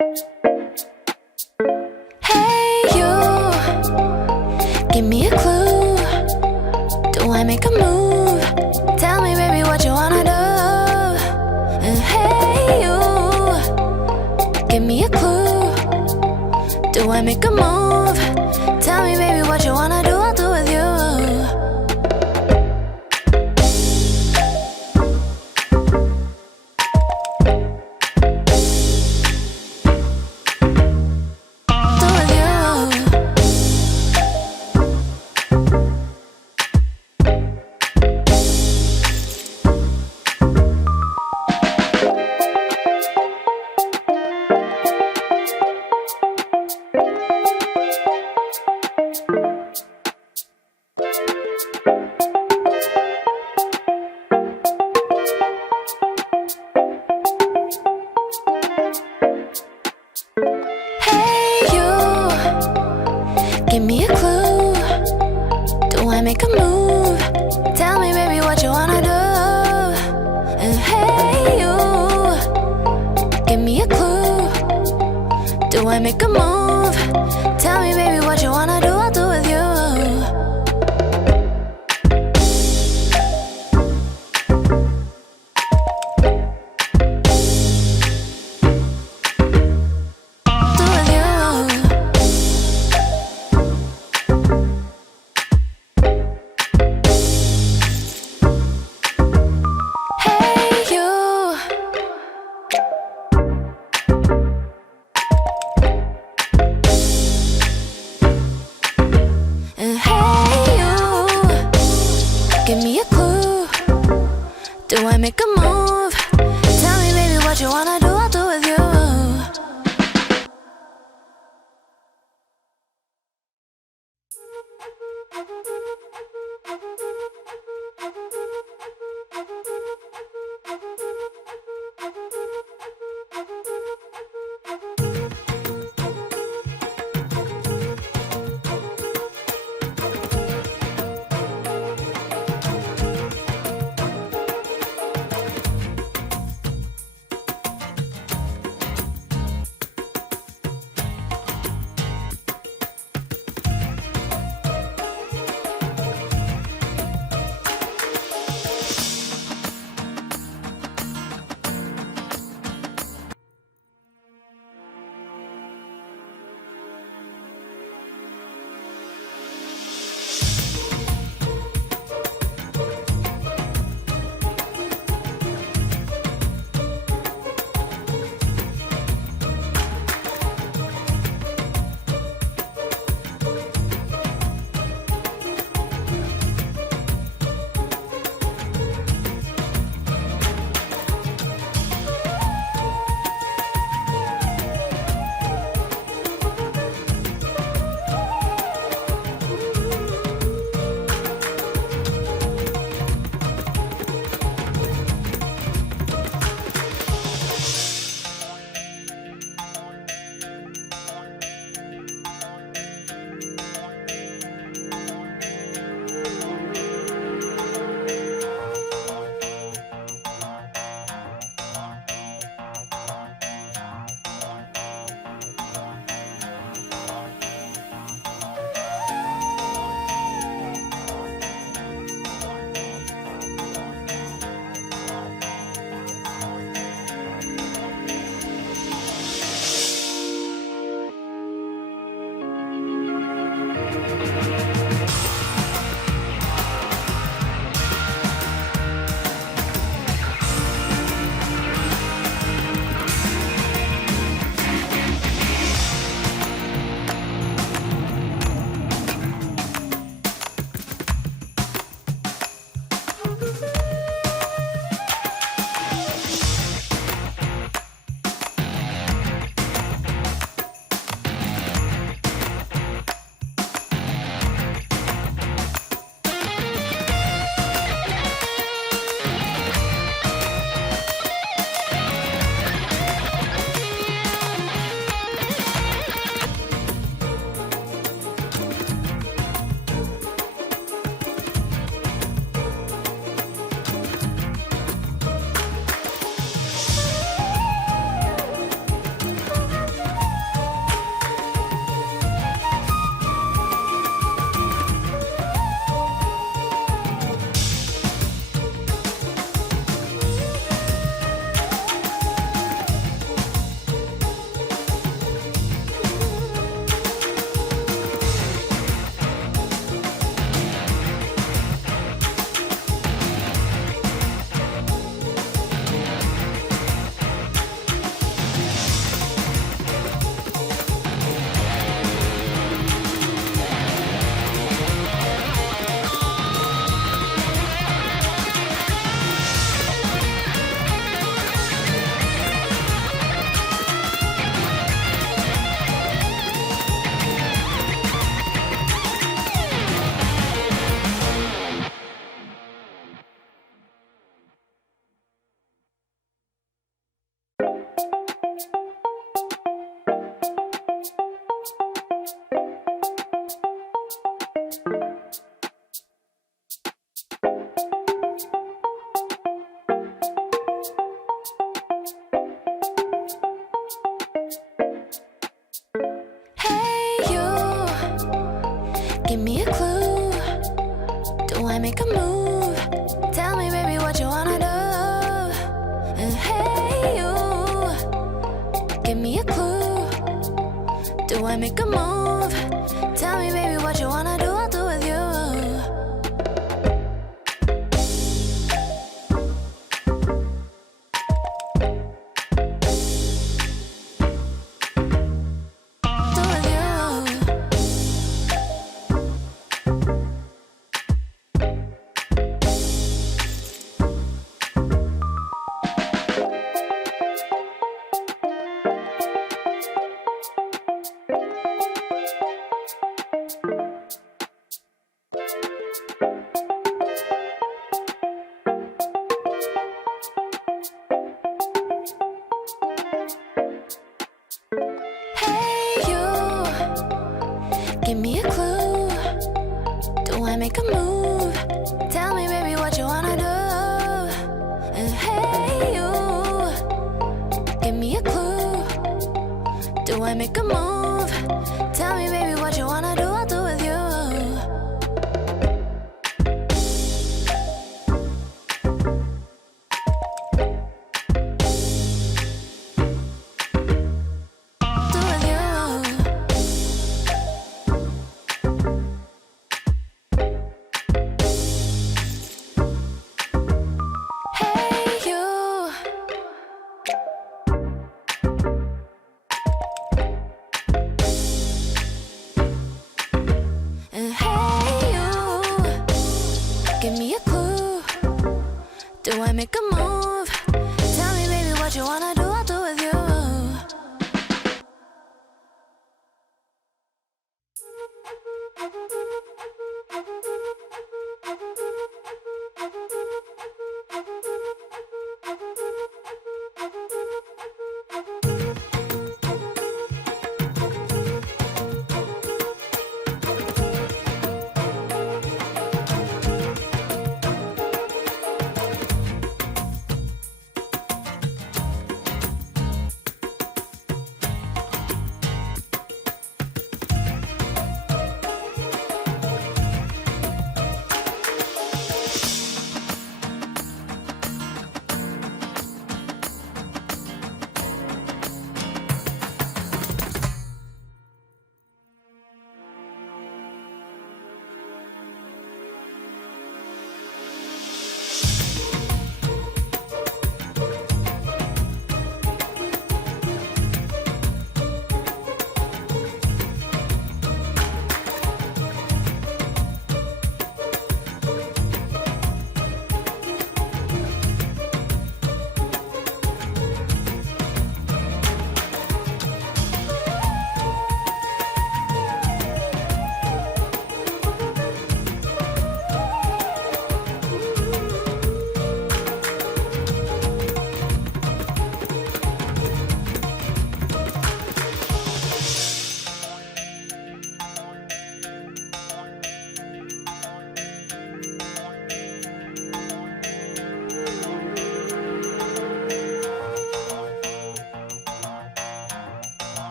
Hey you, give me a clue. Do I make a move? Tell me baby what you wanna do. Hey you, give me a clue. Do I make a move? Tell me baby what you wanna do, I'll do with you. Hey you, give me a clue. Do I make a move? Tell me baby what you wanna do. Hey you, give me a clue. Do I make a move? Tell me baby what you wanna do, I'll do with you. Give me a clue. Do I make a move? Tell me, baby, what you wanna do. And hey, you. Give me a clue. Do I make a move? Tell me, baby, what you wanna do. I'll do with you. Give me a clue. Do I make a move? Tell me, baby, what you wanna do. And hey, you. Give me a clue. Do I make a move? Tell me, baby, what you wanna do. I'll do with you. Give me a clue. Do I make a move?